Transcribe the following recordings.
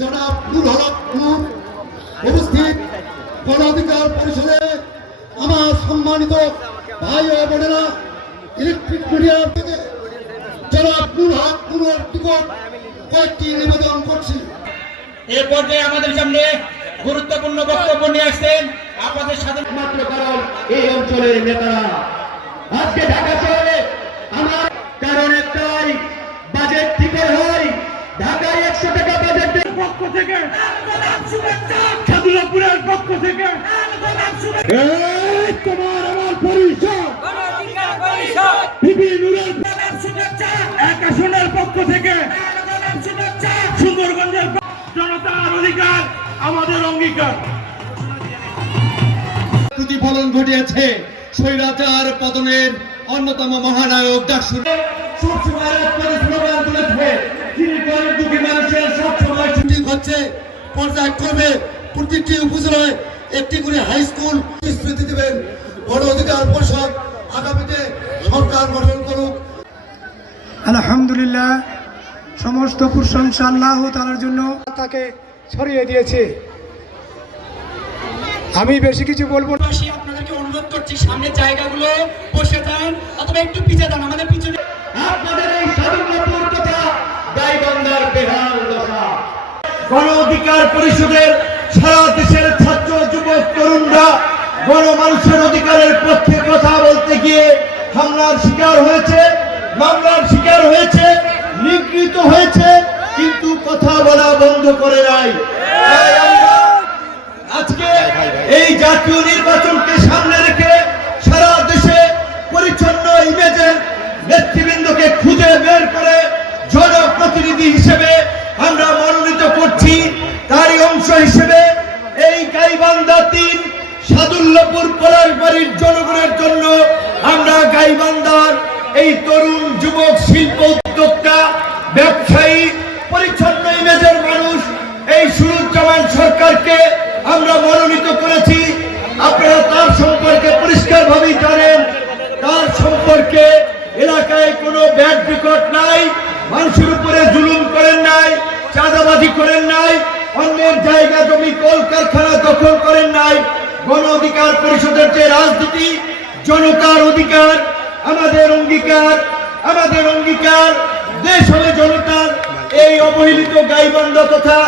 জনাব নূর হক নূর উপস্থিত গণ অধিকার পরিষদে আমার সম্মানিত ভাই ও বোনেরা, ইলেকট্রিক মিডিয়ার থেকে জনাব নূর হক নূরের টিকট কয়েকটি নিবেদন করছি। এ পর্যায়ে আমাদের সামনে গুরুত্বপূর্ণ বক্তব্য নিয়ে আসছেন আপনাদের সাথে। মাত্র কারণ এই অঞ্চলের নেতারা আজকে ঢাকা শহরে আমার কারণ একটাই, বাজেট ঠিক হয় ঢাকায় 100 টাকা বাজেটের পক্ষ থেকে, সাদুল্লাপুরের পক্ষ থেকে তোমার আমার পরিষদ বিবি নূরের এক আসনের পক্ষ থেকে, সুন্দরগঞ্জের জনতার অধিকার আমাদের অঙ্গীকার। প্রতিফলন ঘটিয়েছে স্বৈরাচার পতনের অন্যতম মহানায়ক ডাকসুর সবসময় স্লোগান তুলেছে, যিনি গরিব দুঃখী মানুষের সবসময় শুটিং হচ্ছে। পর্যায়ক্রমে প্রতিটি উপজেলায় একটি করে হাই স্কুল স্মৃতি দেবেন গণ অধিকার পরিষদ আগামীতে সরকার গঠন করুক। আলহামদুলিল্লাহ, সমস্ত প্রশংসা আল্লাহ তাআলার জন্য, তাকে ছড়িয়ে দিয়েছে। আমি বেশি কিছু বলবো না। আপনাদেরকে অনুরোধ করছি, সামনের জায়গাগুলো বসে যান অথবা একটু পিছিয়ে যান। আমাদের পিছনে আপনাদের এই স্বাধীনতার কথা গাইবান্ধার বেহাল দশা। গণ অধিকার পরিষদের সারা দেশের ছাত্র যুবক তরুণরা গণমানুষের অধিকারের পক্ষে কথা বলতে গিয়ে হামলার শিকার হয়েছে, মামলার শিকার হয়েছে, নিগৃহীত হয়েছে, কিন্তু কথা বলা বন্ধ করে নাই। তাই আমরা আজকে এই জাতীয় নির্বাচনকে সামনে রেখে সারা দেশে পরিচ্ছন্ন ইমেজের নেতৃবৃন্দকে খুঁজে বের করে জনপ্রতিনিধি হিসেবে আমরা মনোনীত করছি। তারই অংশ হিসেবে এই গাইবান্ধা 3 সাদুল্লাপুর পলাশবাড়ির জনগণের জন্য আমরা গাইবান্ধার এই তরুণ যুবক শিল্প উদ্যোক্তা ব্যবসায়ী পরিচ্ছন্ন ইমেজের মানুষ এই সুরুজ্জামান সরকারকে আমরা মনোনীত করেছি। আপনারা তার সম্পর্কে পরিষ্কারভাবেই জানেন, তার সম্পর্কে এলাকায় কোনো ব্যাড রেকর্ড নাই, মানুষের উপরে জুলুম করেন নাই, চাঁদাবাজি করেন নাই, অন্যের জায়গা জমি কলকারখানা দখল করেন নাই। গণ অধিকার পরিষদের যে রাজনীতি, জনতার অধিকার আমাদের অঙ্গীকার, আমাদের অঙ্গীকার দেশ হবে জনতার। এই অবহেলিত গাইবান্ধা তথা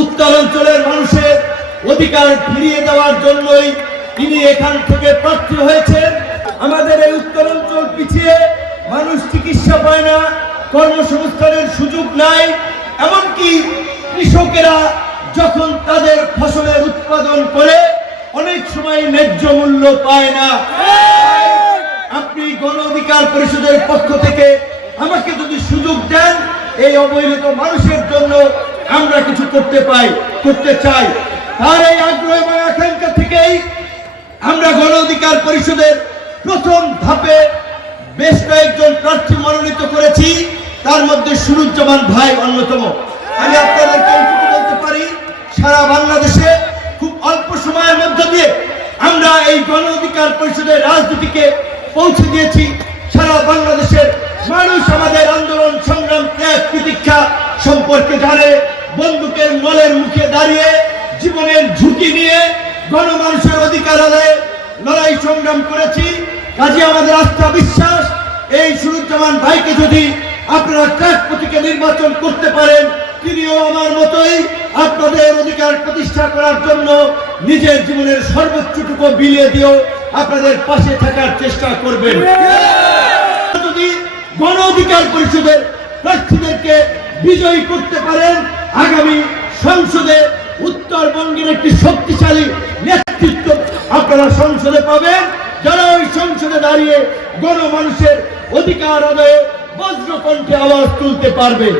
উত্তরাঞ্চলের মানুষের অধিকার ফিরিয়ে দেওয়ার জন্যই তিনি এখান থেকে প্রার্থী হয়েছেন। আমাদের এই উত্তরাঞ্চল পিছিয়ে, মানুষ চিকিৎসা পায় না, কর্মসংস্থানের সুযোগ নাই, এমনকি কৃষকেরা যখন তাদের ফসলের উৎপাদন করে অনেক সময় ন্যায্য মূল্য পায় না। আপনি গণ অধিকার পরিষদের পক্ষ থেকে আমাকে যদি সুযোগ দেন, এই অবহেলিত মানুষের জন্য আমরা কিছু করতে চাই। তার এই আগ্রহ এবং আকাঙ্ক্ষা থেকেই আমরা গণ অধিকার পরিষদের প্রথম ধাপে বেশ কয়েকজন প্রার্থী মনোনীত করেছি, তার মধ্যে সুরুজ্জামান ভাই অন্যতম। আমি আপনাদেরকে বলতে পারি, সারা বাংলাদেশে খুব অল্প সময়ের মধ্যে দিয়ে আমরা এই গণ অধিকার পরিষদের রাজনীতিকে পৌঁছে দিয়েছি। সারা বাংলাদেশের মানুষ আমাদের আন্দোলন সংগ্রাম ত্যাগ প্রতীক্ষা সম্পর্কে জানে। বন্দুকের মলের মুখে দাঁড়িয়ে জীবনের ঝুঁকি নিয়ে গণমানুষের অধিকার আদায়ে লড়াই সংগ্রাম করেছি। কাজে আমাদের আস্থা বিশ্বাস, এই সুরুজ্জামান ভাইকে যদি আপনারা ট্রাক প্রতীকে নির্বাচন করতে পারেন, তিনিও আমার মতোই আপনাদের অধিকার প্রতিষ্ঠা করার জন্য নিজের জীবনের সর্বোচ্চটুকু বিলিয়ে দিয়েও আপনাদের পাশে থাকার চেষ্টা করবেন। যদি গণ অধিকার পরিষদের প্রার্থীদেরকে বিজয়ী করতে পারেন, আগামী সংসদে উত্তরবঙ্গের একটি শক্তিশালী নেতৃত্ব আপনারা সংসদে পাবেন, যারা ওই সংসদে দাঁড়িয়ে গণমানুষের অধিকার আদায়ে বজ্রকণ্ঠে আওয়াজ তুলতে পারবে।